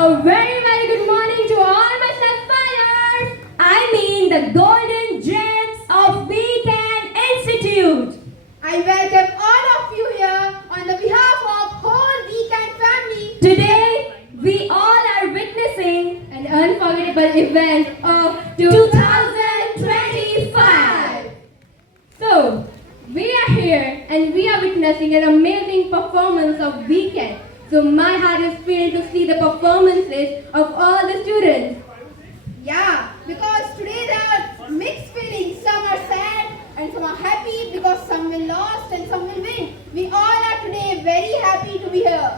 A very, very good morning to all my sapphires. I mean the golden gems of Weekend Institute. I welcome all of you here on the behalf of whole Weekend family. Today, we all are witnessing An unforgettable event of 2025. So, we are here and we are witnessing an amazing performance of Weekend. So my heart is filled to see the performances of all the students. Yeah, because today there are mixed feelings. Some are sad and some are happy because some will lost and some will win. We all are today very happy to be here.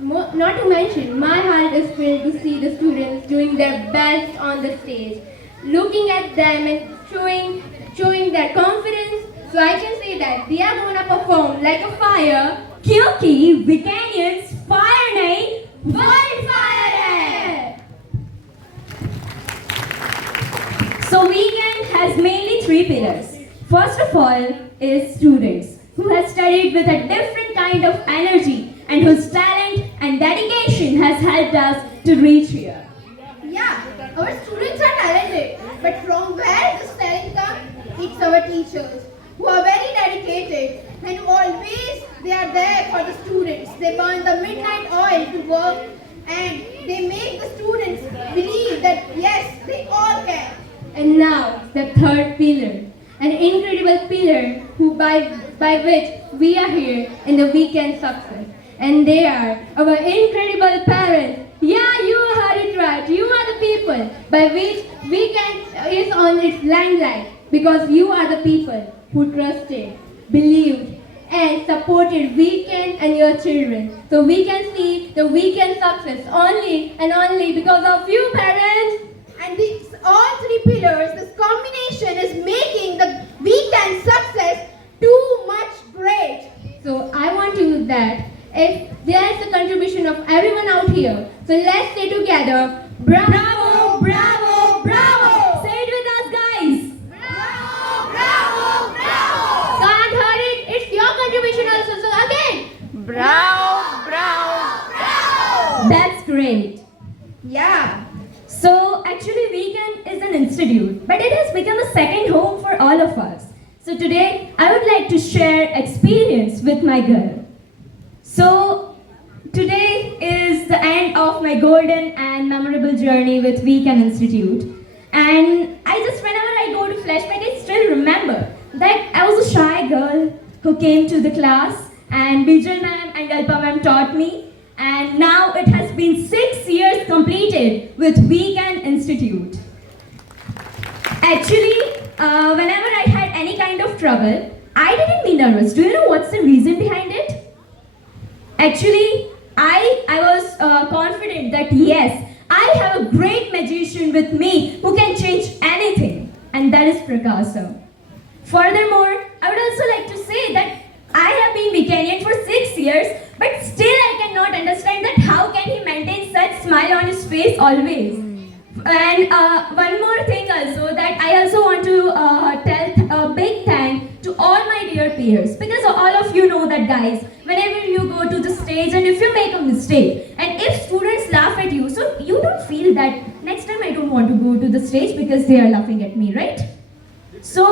Not to mention, my heart is filled to see the students doing their best on the stage, looking at them and showing their confidence. So I can say that they are gonna perform like a fire. क्योंकि Weekend's fire नहीं wildfire है. So Weekend has mainly three pillars. First of all is students who have studied with a different kind of energy and whose talent and dedication has helped us to reach here. Yeah, our students are talented, but from where this talent comes? It's our teachers who are very dedicated and always they are there for the students. They burn the midnight oil to work and they make the students believe that yes, they all can. And now the third pillar, an incredible pillar by which we are here in the Weekend success. And they are our incredible parents. Yeah, you heard it right. You are the people by which Weekend is on its limelight because you are the people who trusted, believed, and supported Weekend and your children. So we can see the Weekend success only and only because of you, parents. And these all three pillars, this combination is making the Weekend success too much great. So I want you that if there is a contribution of everyone out here, so let's say together, bravo, bravo, bravo. Say it with us, guys. Bravo, bravo, bravo. Can't hear it. It's your contribution also. So again. Bravo. That's great. Yeah. So actually Weekend is an institute, but it has become a second home for all of us. So today I would like to share experience with my girl. So today is the end of my golden and memorable journey with Weekend Institute. And whenever I go to flashback, I still remember that I was a shy girl who came to the class and Bijal ma'am and Alpa ma'am taught me. And now it has been 6 years completed with Weekend Institute. Actually, whenever I had any kind of trouble, I didn't be nervous. Do you know what's the reason behind it? Actually, I was confident that yes, I have a great magician with me who can change anything, and that is Prakash sir. Furthermore, I would also like to say that I have been Weekendian for 6 years, but still I cannot understand that how can he maintain such smile on his face always. And one more thing also, that I also want to tell a big thank to all my dear peers, because all of you know that guys, whenever you go to the stage and if you make a mistake and if students laugh at you, so you don't feel that next time I don't want to go to the stage because they are laughing at me, right? So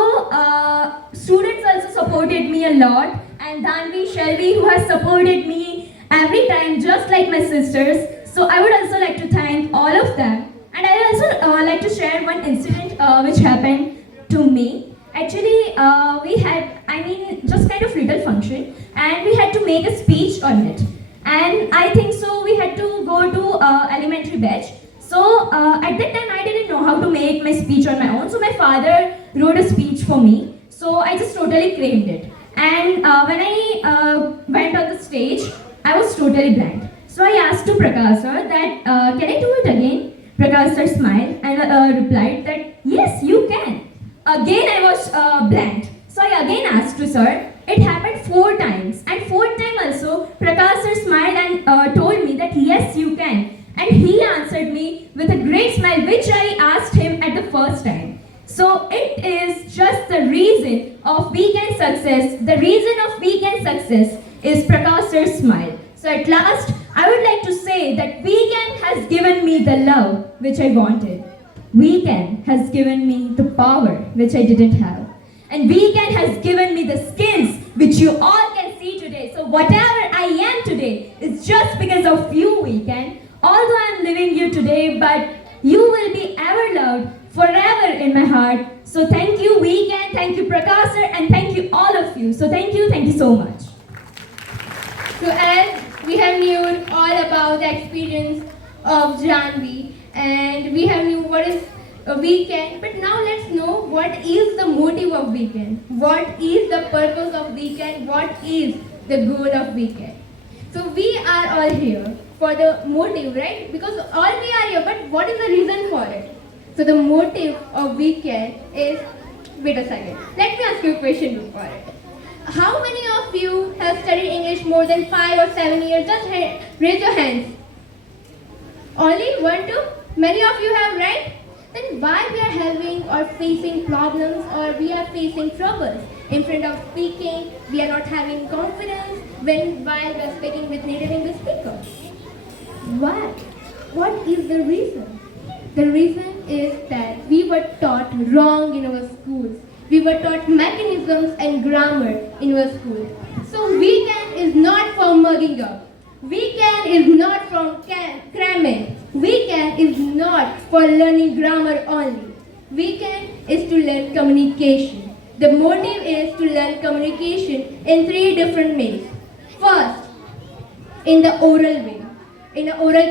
students also supported me a lot, and Dhanvi, Shelby, who has supported me every time just like my sisters. So I would also like to thank all of them. And I also like to share one incident which happened to me. Actually, we had, just kind of little function, and we had to make a speech on it. And I think so we had to go to elementary batch. So at that time I didn't know how to make my speech on my own. So my father wrote a speech for me. So I just totally craved it. And when I went on the stage, I was totally blank. So I asked to Prakash sir that, can I do it again? Prakash sir smiled and replied that, yes, you can. Again I was blank. So I again asked to sir. It happened 4 times. And 4th time also, Prakash sir smiled and told me that, yes, you can. And he answered me with a great smile, which I asked him at the first time. So it is just the reason of weekend success. The reason of weekend success is Prakash sir's smile. So at last, I would like to say that weekend has given me the love which I wanted. Weekend has given me the power which I didn't have. And weekend has given me the skills which you all can see today. So whatever I am today is just because of you, weekend. Although I am leaving you today, but you will be ever loved forever in my heart. So thank you, weekend. Thank you, Prakash sir, and thank you all of you. So thank you so much. So as we have knew all about the experience of Janvi, and we have knew what is a weekend, but now let's know what is the motive of weekend, what is the purpose of weekend, what is the goal of weekend. So we are all here for the motive, right? Because all we are here, but what is the reason for it? So the motive of weekend is, wait a second, let me ask you a question before it. How many of you have studied English more than 5 or 7 years? Just raise your hands. Only 1, 2? Many of you have, right? Then why we are having or facing problems or we are facing troubles? In front of speaking, we are not having confidence while we are speaking with native English speakers. Why? What is the reason? The reason is that we were taught wrong in our schools. We were taught mechanisms and grammar in our schools. So weekend is not for mugging up. Weekend is not from cramming. Weekend is not for learning grammar only. Weekend is to learn communication. The motive is to learn communication in 3 different ways. First, in the oral way, in the oral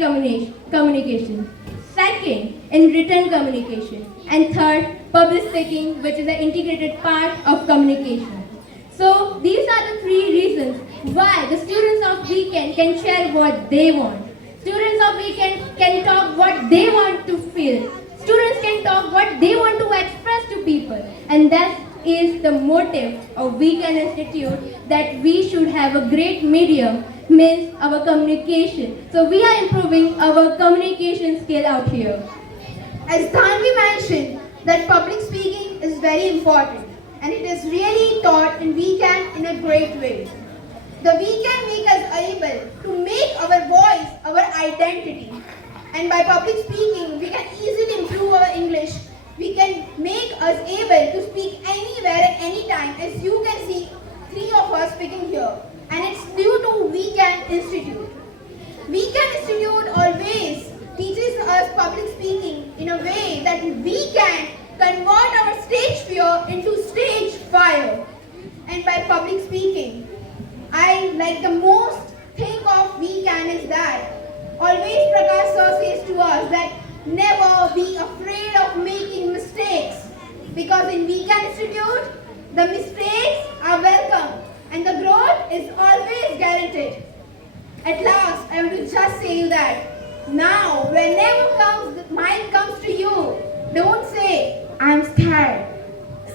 communication. Second, in written communication. And third, public speaking, which is an integrated part of communication. So these are the 3 reasons why the students of weekend can share what they want. Students of weekend can talk what they want to feel. Students can talk what they want to express to people. And that is the motive of Weekend Institute, that we should have a great medium, means our communication. So we are improving our communication skill out here. As Dhanvi mentioned, that public speaking is very important and it is really taught in weekend in a great way. The weekend make us able to make our voice our identity, and by public speaking we can easily improve our English. We can make us able to speak anywhere at any time. As you can see, 3 of us speaking here, and it's due to Weekend Institute. Weekend Institute always teaches us public speaking in a way that we can convert our stage fear into stage fire. And by public speaking, I like the most thing of weekend is that always Prakash sir says to us that never be afraid of making mistakes, because in Weekend Institute the mistakes are welcome and the growth is always guaranteed. At last, I want to just say you that now whenever the mind comes to you, don't say I'm scared.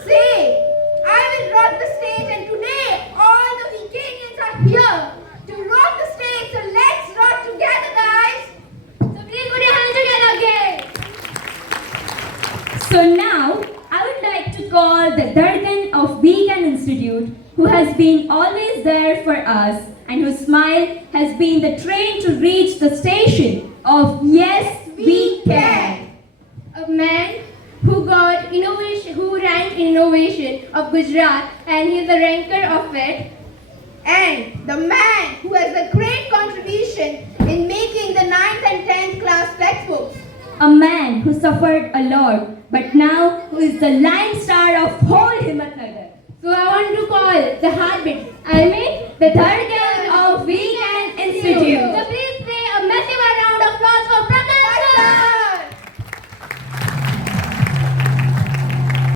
Say I will rock the stage, and today all the weekenders are here to rock the stage. So let's rock together, guys. So please put your hands together again. So now, I would like to call the Dargan of Weekend Institute, who has been always there for us and whose smile has been the train to reach the station of Yes, We Can. A man who got innovation, who ranked innovation of Gujarat, and he is the ranker of it. And the man who has a great contribution in making the 9th and 10th class textbooks. A man who suffered a lot, but now who is the lion star of whole Himatnagar. So I want to call the heartbeat, the Dargan of Weekend Institute. So